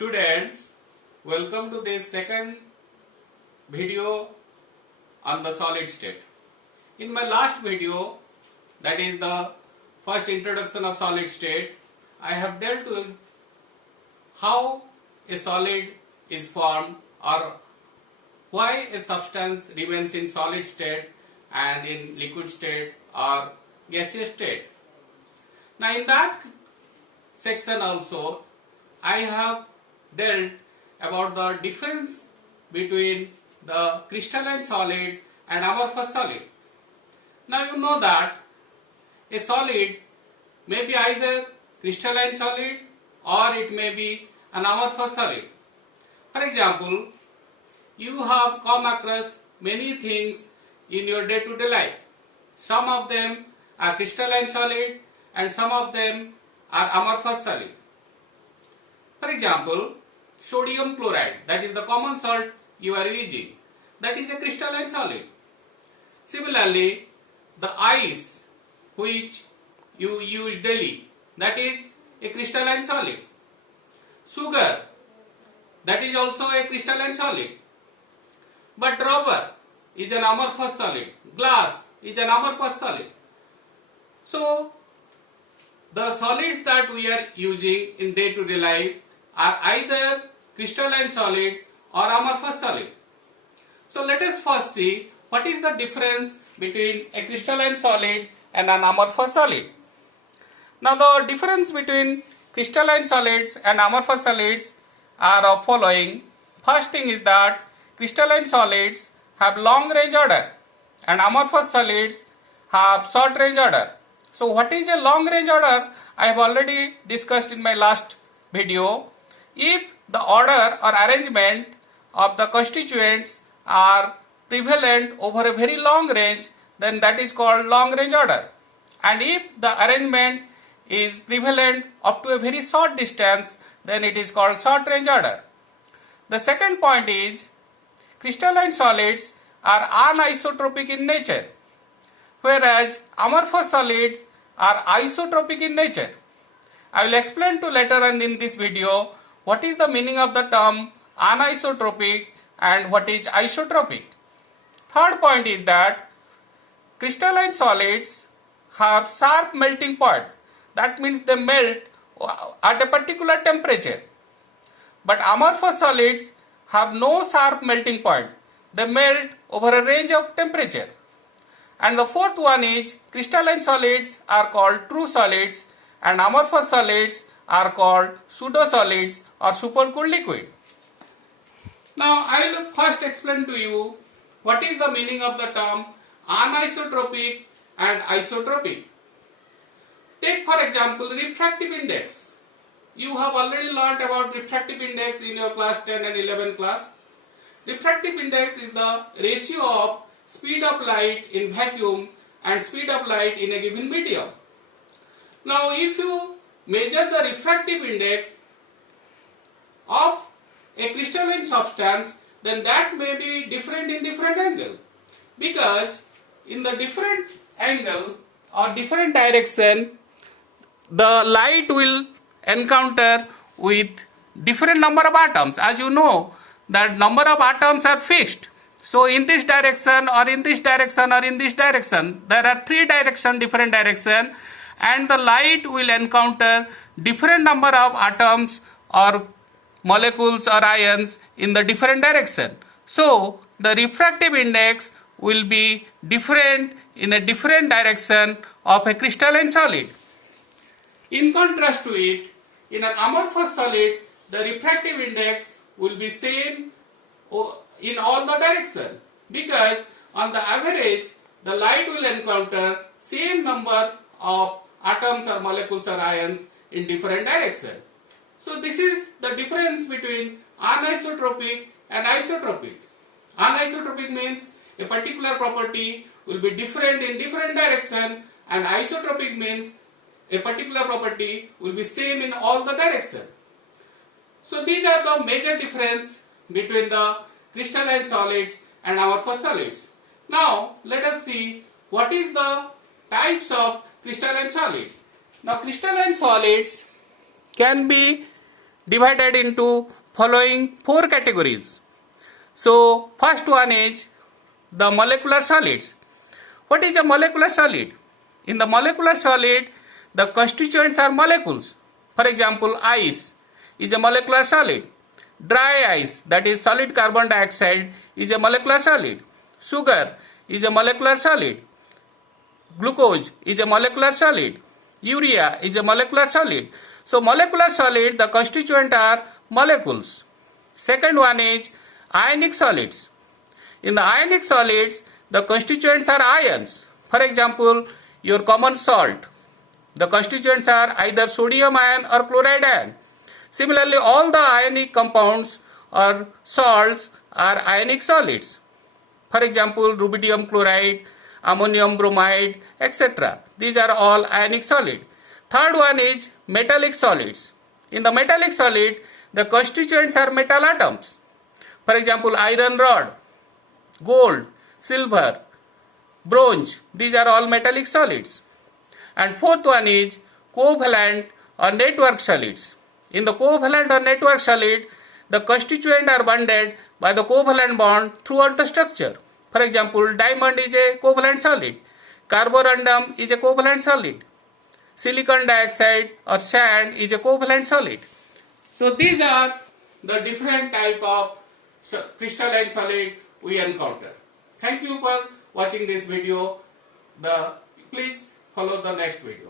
Students, welcome to this second video on the solid state. In my last video, that is the first introduction of solid state, I have dealt with how a solid is formed or why a substance remains in solid state and in liquid state or gaseous state. Now in that section also I have dealt about the difference between the crystalline solid and amorphous solid. Now you know that a solid may be either crystalline solid or it may be an amorphous solid. For example, you have come across many things in your day-to-day life. Some of them are crystalline solid and some of them are amorphous solid. For example, sodium chloride, that is the common salt you are using, that is a crystalline solid. Similarly, the ice which you use daily, that is a crystalline solid. Sugar, that is also a crystalline solid. But rubber is an amorphous solid. Glass is an amorphous solid. So, the solids that we are using in day-to-day life are either crystalline solid or amorphous solid. So let us first see what is the difference between a crystalline solid and an amorphous solid. Now the difference between crystalline solids and amorphous solids are of following. First thing is that crystalline solids have long range order and amorphous solids have short range order. So what is a long range order? I have already discussed in my last video. If the order or arrangement of the constituents are prevalent over a very long range, then that is called long range order. And if the arrangement is prevalent up to a very short distance, then it is called short range order. The second point is crystalline solids are anisotropic in nature, whereas amorphous solids are isotropic in nature. I will explain to later on in this video what is the meaning of the term anisotropic and what is isotropic. Third point is that crystalline solids have sharp melting point. That means they melt at a particular temperature. But amorphous solids have no sharp melting point. They melt over a range of temperature. And the fourth one is crystalline solids are called true solids and amorphous solids are called pseudo-solids or supercooled liquid. Now I will first explain to you what is the meaning of the term anisotropic and isotropic. Take for example refractive index. You have already learnt about refractive index in your class 10 and 11 class. Refractive index is the ratio of speed of light in vacuum and speed of light in a given medium. Now if you measure the refractive index of a crystalline substance, then that may be different in different angle, because in the different angle or different direction the light will encounter with different number of atoms. As you know that number of atoms are fixed. So in this direction or in this direction or in this direction, there are three different direction, and the light will encounter different number of atoms or molecules or ions in the different direction. So the refractive index will be different in a different direction of a crystalline solid. In contrast to it, in an amorphous solid, the refractive index will be same in all the direction, because on the average the light will encounter same number of atoms or molecules or ions in different direction. So this is the difference between anisotropic and isotropic. Anisotropic means a particular property will be different in different direction, and isotropic means a particular property will be same in all the direction. So these are the major difference between the crystalline solids and amorphous solids. Now let us see what is the types of crystalline solids. Now crystalline solids can be divided into following 4 categories. So first one is the molecular solids. What is a molecular solid? In the molecular solid, the constituents are molecules. For example, ice is a molecular solid. Dry ice, that is solid carbon dioxide, is a molecular solid. Sugar is a molecular solid. Glucose is a molecular solid. Urea is a molecular solid. So molecular solid, the constituent are molecules. Second one is ionic solids. In the ionic solids, the constituents are ions. For example, your common salt. The constituents are either sodium ion or chloride ion. Similarly, all the ionic compounds or salts are ionic solids. For example, rubidium chloride, ammonium bromide, etc. These are all ionic solid. Third one is metallic solids. In the metallic solid, the constituents are metal atoms. For example, iron rod, gold, silver, bronze. These are all metallic solids. And fourth one is covalent or network solids. In the covalent or network solid, the constituents are bonded by the covalent bond throughout the structure. For example, diamond is a covalent solid. Carborundum is a covalent solid. Silicon dioxide or sand is a covalent solid. So these are the different type of crystalline solid we encounter. Thank you for watching this video. Please follow the next video.